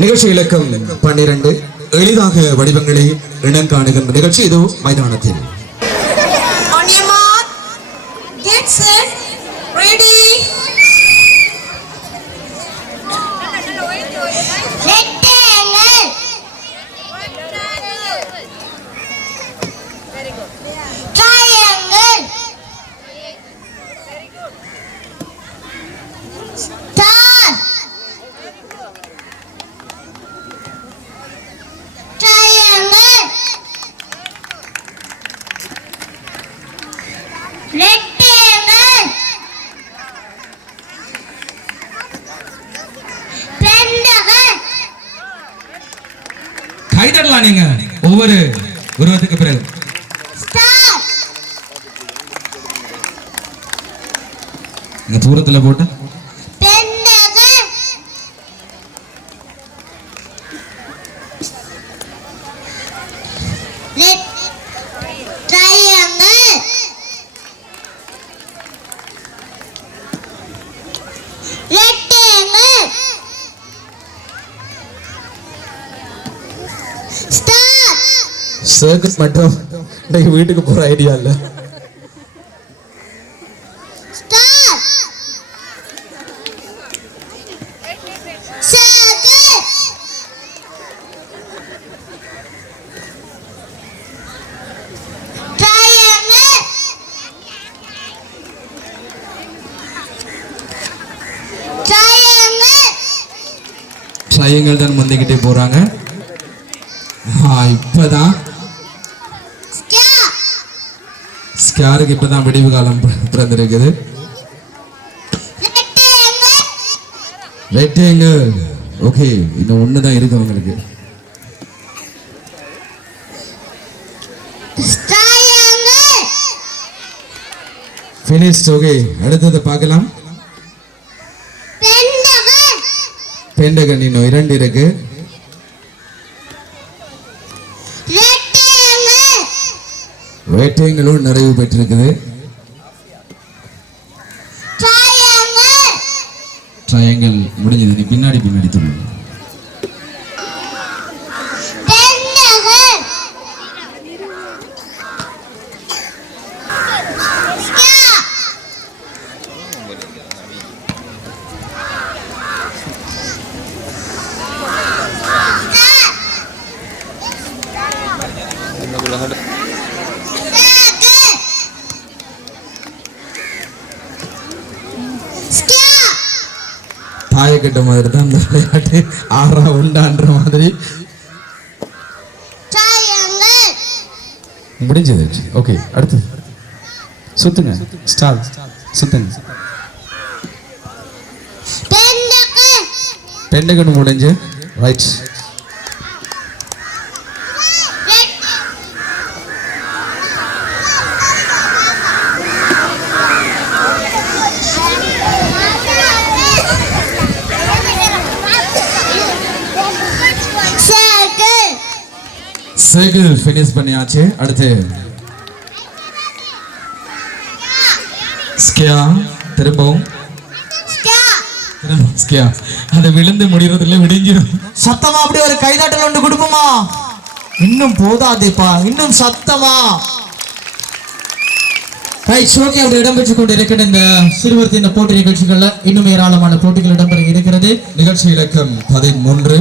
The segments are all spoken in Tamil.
நிகழ்ச்சி இலக்கம் 12 எளிதாக வடிவங்களை இனங்காணுகின்ற நிகழ்ச்சி இது மைதானத்தில். On your mark, get set, ready. கைதட்டலாம் நீங்க ஒவ்வொரு உருவத்துக்கு பிறகு. இந்த தூரத்துல போட்டு சர்க்கஸ் மட்டும் வீட்டுக்கு போற ஐடியா இல்ல. ட்ரையாங்கிள் தான் முந்திக்கிட்டே போறாங்க. இப்பதான் ஸ்கேருக்கு இப்பதான் விடிவு காலம் பிறந்திருக்குது. ரெக்டாங்கிள் ஓகே, இன்னும் ஒண்ணுதான் இருக்கு அவங்களுக்கு. ஃபினிஷ் ஓகே, அடுத்தது பார்க்கலாம். பெண்டகன் இன்னும் 2 இருக்கு. ரெக்டாங்கிளும் நிறைவு பெற்றிருக்குது. ட்ரையாங்கிள் முடிஞ்சது. நீ பின்னாடி சொல்லு. தாயக்கட்ட மாதிரி தான் அந்த விளையாட்டு. ஆறா உண்டான்ற மாதிரி முடிஞ்சது. ஓகே, அடுத்து சுத்துங்க. ஸ்டார் சுத்துங்க. பெண்டகன் முடிஞ்சு. ரைட். சைக்கிள் ஃபினிஷ் பண்ணியாச்சு. அடுத்து ஸ்கியா. திரும்பவும் ஸ்கியா. அது விழுந்து முடியறதுல விடிஞ்சிடும். சத்தமா அப்படி ஒரு கைதாட்டல் ஒன்று கொடுப்போமா? இன்னும் போதாதேப்பா, இன்னும் சத்தமா. ஷோக்கி அப்படி இடம்பெற்றுக் கொண்டிருக்கிற இந்த சிறுவர்த்தி இந்த போட்டி நிகழ்ச்சிகள்ல இன்னும் ஏராளமான போட்டிகள் இடம்பெற இருக்கிறது. நிகழ்ச்சி இலக்கம் 13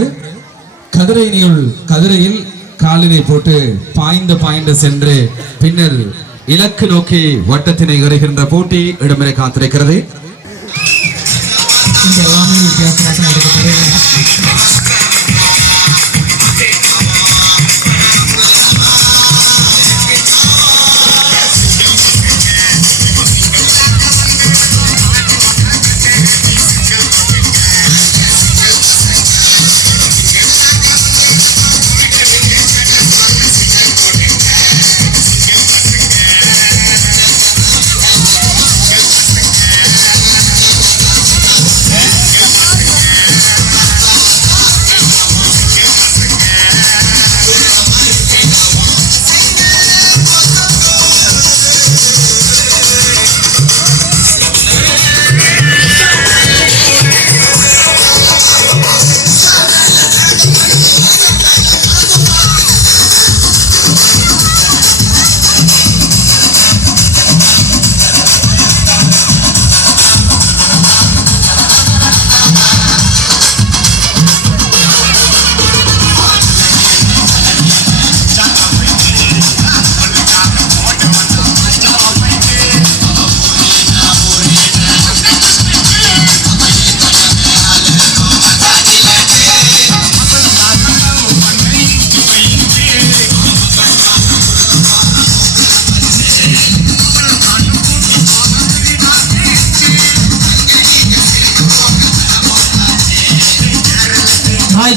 கதிரையில் காலினை போட்டு பாய்ந்து சென்று பின்னர் இலக்கு நோக்கி வட்டத்தினை எறிகின்ற போட்டி இடம்பெற காத்திருக்கிறது.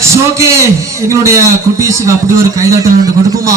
It's okay. எங்களுடைய குட்டீஸுக்கு அப்படி ஒரு கைதாட்டம் கொடுப்போமா?